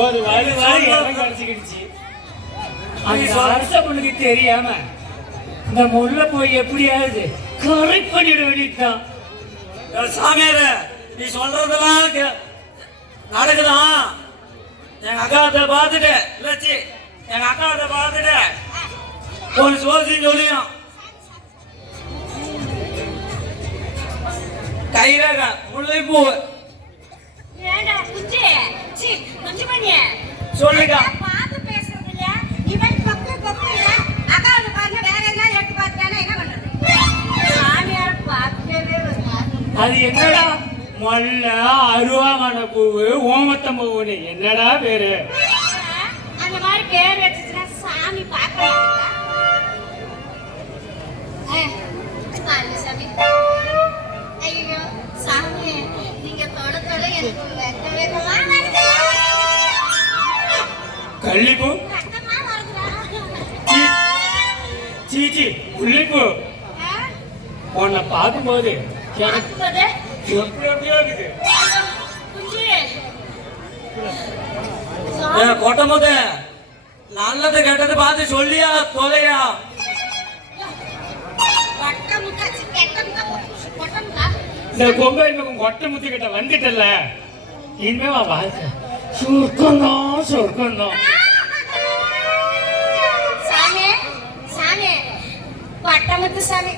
ஒரு வாழை இடம் கிடைச்சிக்கிடுச்சு. அரச பொண்ணுக்கு தெரியாம இந்த முள்ள போய் எப்படியாவது கரெக்ட் பண்ணிட வேண்டியதுதான். சாமியார நீ சொல்றதெல்லாம் நடக்குதான். எங்க அக்காவத்தை பார்த்துட்டு இல்லச்சி எங்க அக்காவத்தை பார்த்துட்டு ஒரு சோசின்னு சொல்லியும் கைரக முல்லைப்பூ சொல்லுங்க. அது என்னடா மல்ல அருவாமன பூவு ஓமத்தம் பூவுன்னு என்னடா பேரு? அந்த மாதிரி பேர் வச்சுச்சுன்னா சாமி பார்க்கலாம். ஐயோ சாமி நீங்க தொட தொட எனக்கு வெட்டவே கள்ளிப்பூ சீச்சி முல்லைப்பூ உன்னை பார்க்கும்போது கொட்டும் போது நல்லது கெட்டது பார்த்து சொல்லியா தொலையா? இந்த கொம்பை கொட்டை முத்தி கிட்ட வந்துட்டல இனிமே வாழ்க்கை சொர்க்கம் தான் சொர்க்கம் தான். சாமி சாமி பட்டமுத்து சாமி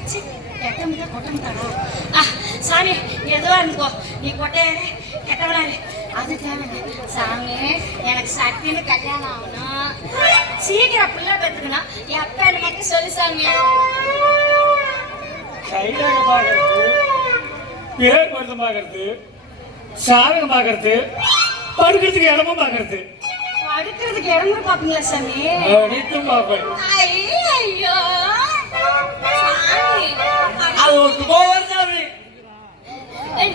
கெட்டமுத்தா கொட்டமுத்தாடா? சாமி எதுவா இருந்துக்கோ, நீ கொட்டையாரு கெட்டவனாரு அது தேவை. சாமி எனக்கு சட்டின்னு கல்யாணம் ஆகணும், சீக்கிரம் பிள்ளை பெற்றுக்கணும், எப்பன்னு மட்டும் சொல்லு சாமி. கைதாக பாக்குறது, பேர் பொருத்தம் பாக்குறது, சாதகம் பாக்குறது, படுக்கிறதுக்கு இடமும் பாக்குறது. படுக்கிறதுக்கு இடமும் பாப்பீங்களா சாமி? அனைத்தும் பாப்பேன். ஐயோ அது ஒரு கோவர் சாமி.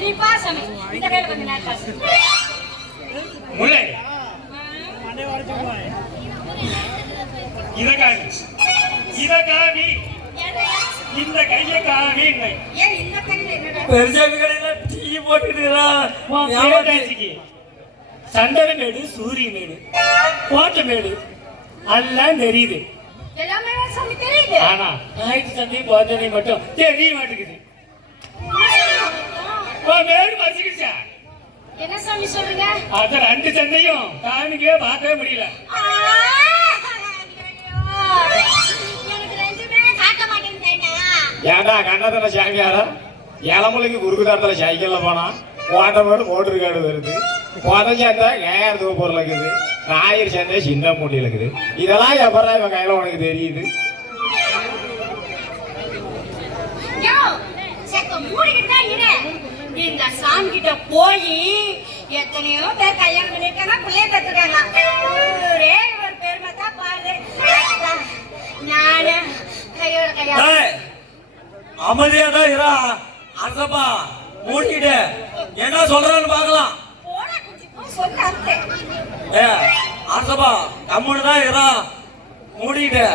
நீ பா சாமி, இந்த பேர் கொஞ்ச நேரம் பாசு. முல்லை இத காமி, இத காமி, இந்த கையை காமி. ஏன் இந்த கையில என்னடா? பெருசாமி கடையில டீ போட்டுக்கிறா. சண்டை மேடு, சூரிய மேடு, கோட்டை மேடு எல்லாம் தெரியுது. எல்லாமே சாமி தெரியுது. ஆனா நாய்க்கு சந்தை போதனை மட்டும் தெரிய மாட்டேங்குது. மேடு மறைச்சிக்கிச்சா? என்ன சாமி சொல்றீங்க? அத ரெண்டு சந்தையும் காமிக்கவே பார்க்கவே முடியல. எனக்கு ரெண்டுமே காட்ட மாட்டேங்குது. ஏண்டா கண்ணத்துல சாமியாரா இளமுலைக்கு குறுக்குதாரத்துல சைக்கிள்ல போனா ஓட்டமேடு மோட்டர் காடு வருது, போத சேர்ந்தா ஏறதுக்கு பொருள் இருக்குது, ஞாயிறு சேர்ந்தா சின்ன மூட்டியில் இருக்குது. இதெல்லாம் எப்பறா இவன் கையில உனக்கு தெரியுது? இந்த சாமி கிட்ட போய் எத்தனையோ பேர் கல்யாணம் பண்ணிருக்காங்க, பிள்ளைய பெற்றுருக்காங்க. ஒரே ஒரு பெருமை தான் பாரு. நானு கையோட கையோட அமைதியா தான் இரா. அரசப்பா மூட்டிட்டு என்ன சொல்றான்னு பாக்கலாம். அரசப்பா கம்முன்னு தான் இரா, மூடிட்டு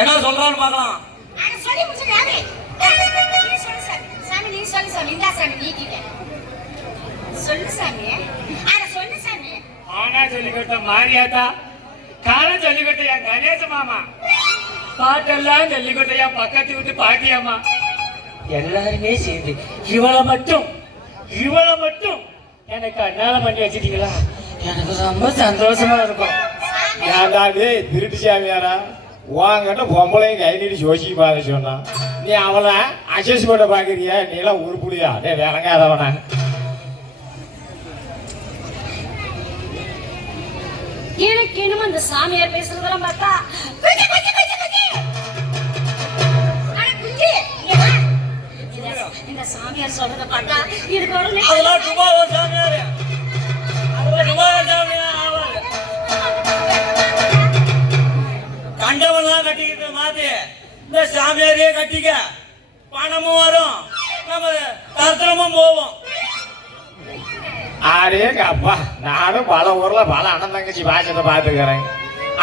என்ன சொல்றான்னு பாக்கலாம். ஆனா சொல்லிக்கிட்ட மாரியாத்தா, காலம் சொல்லிக்கிட்ட என் கணேச மாமா, பாட்டெல்லாம் சொல்லிக்கிட்ட என் பக்கத்து விட்டு பாட்டியம்மா, எல்லாருமே சேர்ந்து இவளை மட்டும் எனக்கு அண்ணால பண்ணி வச்சிட்டீங்களா? எனக்கு ரொம்ப சந்தோஷமா இருக்கும். ஏன்டா டேய் திருட்டு சாமியாரா, உன்கிட்ட பொம்பளையும் கை நீட்டி சோசிக்கு பார்க்க சொன்னா நீ அவளை அசஸ் பண்ண பாக்குறியா? நீ எல்லாம் உருப்புடியா? டே விளங்காதவன. எனக்கு என்னமோ அந்த சாமியார் பேசுறதெல்லாம் பார்த்தா இந்த சாமியார் சொல்றத பார்த்தா இதுக்கு உடனே கண்டவெல்லாம் கட்டிக்கிட்டு மாத்தி இந்த சாமியாரையே கட்டிக்க, பணமும் வரும், நம்ம தரத்திரமும் போவோம். ஆரேங்க அப்பா, நானும் பல ஊர்ல பல அண்ணன் தங்கச்சி பாசத்தை பார்த்துக்கிறேன்.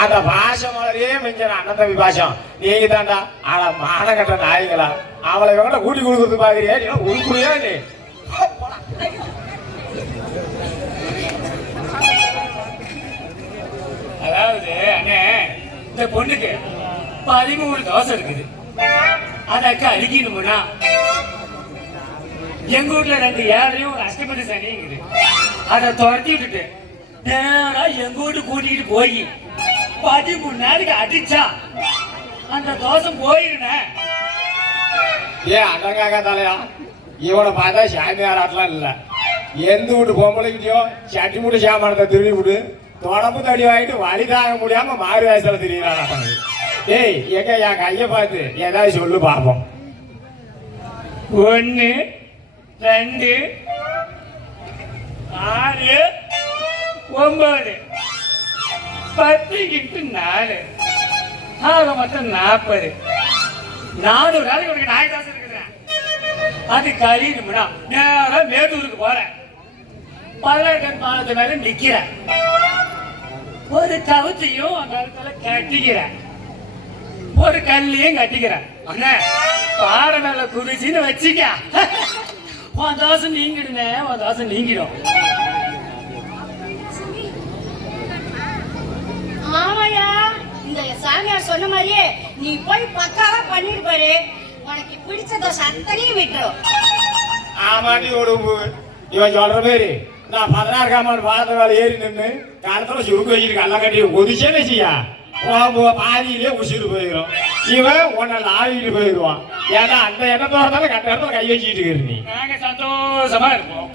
அந்த பாசம் மாதிரியே மிஞ்சன அண்ணன் தம்பி பாசம் நீங்க தாண்டா. ஆனா மான கட்ட நாய்களா அவளை இவங்க கூட்டி கொடுக்கறது பாக்குறியா? நீ உருக்குறியா? நீ அதாவது அண்ணே இந்த பொண்ணுக்கு 13 தோசை இருக்குது. அதற்கு அடிக்கணும்னா எங்க வீட்டுல 2 ஏழையும் ஒரு அஷ்டபதி சனிங்குது. அதை துரத்தி விட்டுட்டு நேரா எங்க வீட்டு கூட்டிட்டு போய் 13 நாளைக்கு அடிச்சா அந்த தோசை போயிருந்தேன். ஏன் அடங்காக தலையா இவனை பார்த்தா சாமியார் ஆட்டலாம் இல்லை. எந்த வீட்டு பொம்பளைக்கிட்டயோ சட்டி மூட்டு சாமானத்தை திரும்பி விட்டு தொடப்பு தடி வாங்கிட்டு வழி தாங்க முடியாம மாறு வயசுல திரியிறான். ஏய் எங்க என் கையை பார்த்து ஏதாவது சொல்லு பார்ப்போம். 1 2 6 9 10 × 4 ஆக மொத்தம் 40. 400 நாளைக்கு உனக்கு நாய் தாசை இருக்குறேன். அது கழியணும்னா நேரா மேட்டூருக்கு போறேன். 18 பாலத்து மேல நிக்கிறேன். ஒரு கவுத்தையும் அந்த இடத்துல கட்டிக்கிறேன். ஒரு கல்லையும் கட்டிக்கிறேன். அண்ணே பாறை மேல குதிச்சுன்னு வச்சுக்க உன் தோசை நீங்கிடுனே, உன் தோசை நீங்கிடும். ஆமாயா, இந்த சாமியார் சொன்ன மாதிரியே நீ போய் பக்காவா பண்ணிட்டு பாரு, உனக்கு பிடிச்ச தோசை அத்தனையும் விட்டுரும். ஆமாண்டி உடம்பு இவன் சொல்ற மாரி நான் 16 காமான் பாலத்தை வேலை ஏறி நின்று காலத்துல சுருக்கு வச்சுட்டு கல்ல கட்டி ஒதிச்சேன்னு வச்சியா பாதியிலே உசிட்டு போயிடும். இவன் உன்னை லாவிட்டு போயிடுவான். ஏன்னா அந்த எண்ணத்தோட கட்ட இடத்துல கை வச்சுக்கிட்டு இருக்கிற நீ. நாங்க சந்தோஷமா இருப்போம்.